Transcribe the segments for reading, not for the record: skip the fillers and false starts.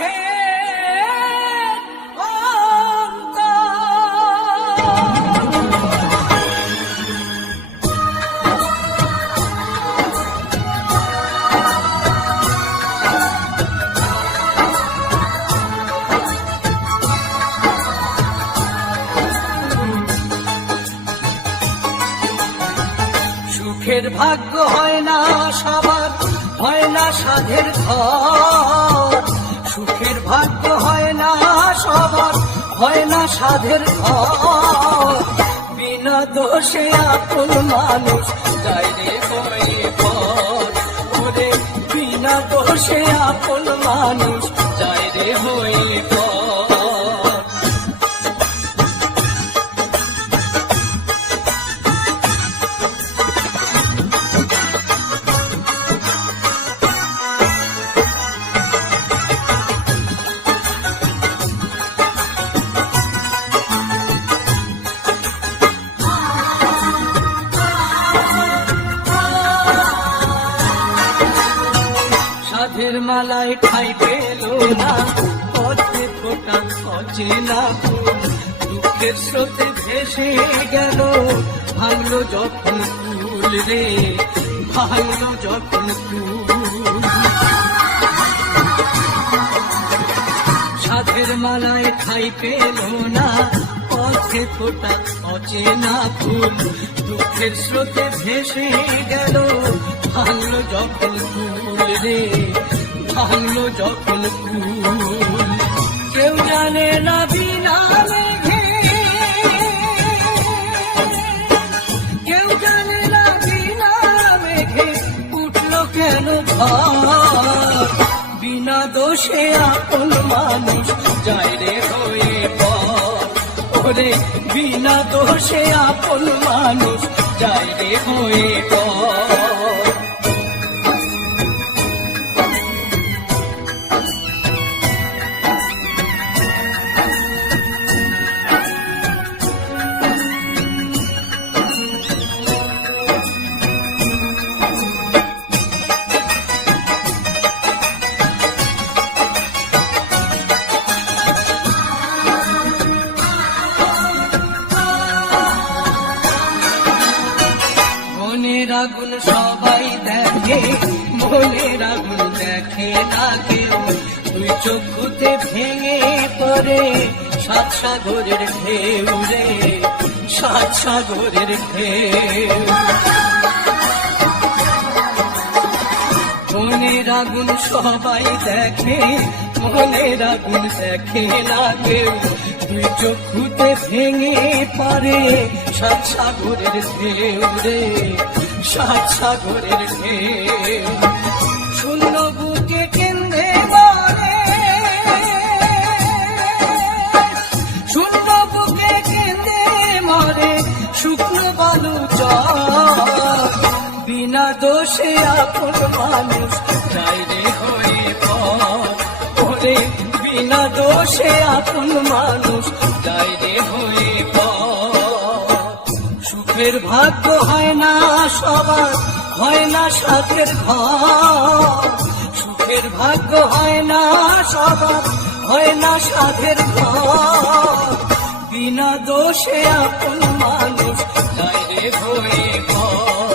মানুষের সুখের ভাগ্য হয় না সবার, হয় না সাধের ঘর। সুখের ভাগ্য হয় না সবার, হয় না সাধের ঘর। বিনা দোষে আপন মানুষ যায় রে হয়ে পর। ওরে বিনা দোষে আপন মানুষ যায় রে হয়ে পর। সাধের মালায় ঠাই পেল না, পথে ফোটা অচেনা ফুল। দুঃখের স্রোতে ভেসে গেল, ভাঙলো যখন ফুল রে, ভাঙলো যখন ফুল। সাধের মালায় ঠাই পেল না, পথে ফোটা অচেনা ফুল। দুঃখের স্রোতে ভেসে গেল, ভাঙলো যখন ফুল রে, ভাঙলো যখন ফুল। কেউ জানে না বিনা মেঘে, কেউ জানে না বিনা মেঘে উঠলো কেন ঝড়। বিনা দোষে আপন মানুষ যায় রে হয়ে পর। ওরে বিনা দোষে আপন মানুষ যায় রে হয়ে পর। মনের আগুন সবাই দেখে, মনের আগুন দেখে না কেউ। দুই চক্ষুতে ভেঙে পড়ে সাত সাগরের ঢেউ রে, সাত সাগরের ঢেউ। মনের আগুন সবাই দেখে, মনের আগুন দেখে না কেউ। দুই চক্ষুতে ভেঙে পড়ে সাত সাগরের ঢেউ রে, সাত সাগরের ঢেউ। শূন্য বুকে কেন্দ্রে মরে, শূন্য বুকে কেন্দ্রে মরে শুকনো বালু জল। বিনা দোষে আপন মানুষ যায় রে হয়ে পর। ওরে বিনা দোষে আপন মানুষ যায় রে হয়ে পর। সুখের ভাগ্য হয় না সবার, হয় না সাধের ঘর। সুখের ভাগ্য হয় না সবার, হয় না সাধের ঘর। বিনা দোষে আপন মানুষ যায় রে হয়ে পর।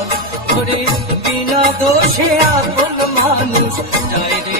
ওরে বিনা দোষে আপন মানুষ যায় রে